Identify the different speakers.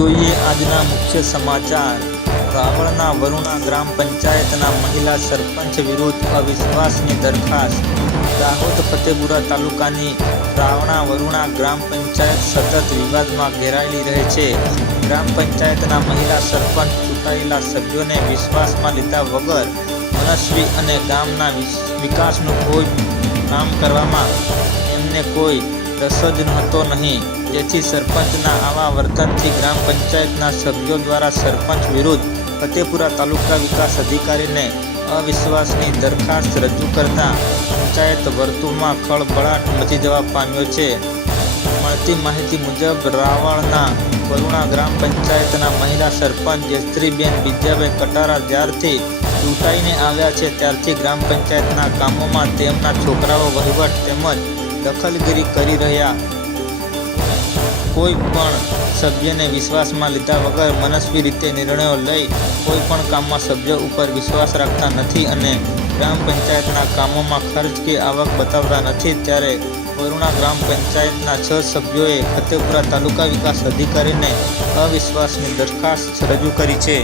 Speaker 1: જોઈએ આજના મુખ્ય સમાચાર. રાવળના વરુણા ગ્રામ પંચાયતના મહિલા સરપંચ વિરુદ્ધ અવિશ્વાસની દરખાસ્ત. દાહોદ ફતેપુરા તાલુકાની રાવણા વરુણા ગ્રામ પંચાયત સતત વિવાદમાં ઘેરાયેલી રહે છે. ગ્રામ પંચાયતના મહિલા સરપંચ ચૂંટાયેલા સભ્યોને વિશ્વાસમાં લીધા વગર મનસ્વી અને ગામના વિકાસનું કોઈ કામ કરવામાં એમને કોઈ રસ જ નહોતો નહીં. જેથી સરપંચના આવા વર્તનથી ગ્રામ પંચાયતના સભ્યો દ્વારા સરપંચ વિરુદ્ધ ફતેપુરા તાલુકા વિકાસ અધિકારીને અવિશ્વાસની દરખાસ્ત રજૂ કરતા પંચાયત વર્તુળમાં ખળભળાટ મચી જવા પામ્યો છે. મળતી માહિતી મુજબ રાવળના વરુણા ગ્રામ પંચાયતના મહિલા સરપંચ જસ્ત્રીબેન વિદ્યાભાઈ કટારા જ્યારથી ચૂંટાઈને આવ્યા છે, ત્યારથી ગ્રામ પંચાયતના કામોમાં તેમના છોકરાઓ વહીવટ તેમજ દખલગીરી કરી રહ્યા. કોઈ પણ સભ્યને વિશ્વાસમાં લીધા વગર મનસ્વી રીતે નિર્ણયો લઈ કોઈ પણ કામમાં સભ્ય ઉપર વિશ્વાસ રાખતા નથી અને ગ્રામ પંચાયતના કામોમાં ખર્ચ કે આવક બતાવતા નથી, ત્યારે વરુણા ગ્રામ પંચાયતના છ સભ્યોએ ફતેપુરા તાલુકા વિકાસ અધિકારીને અવિશ્વાસની દરખાસ્ત રજૂ કરી છે.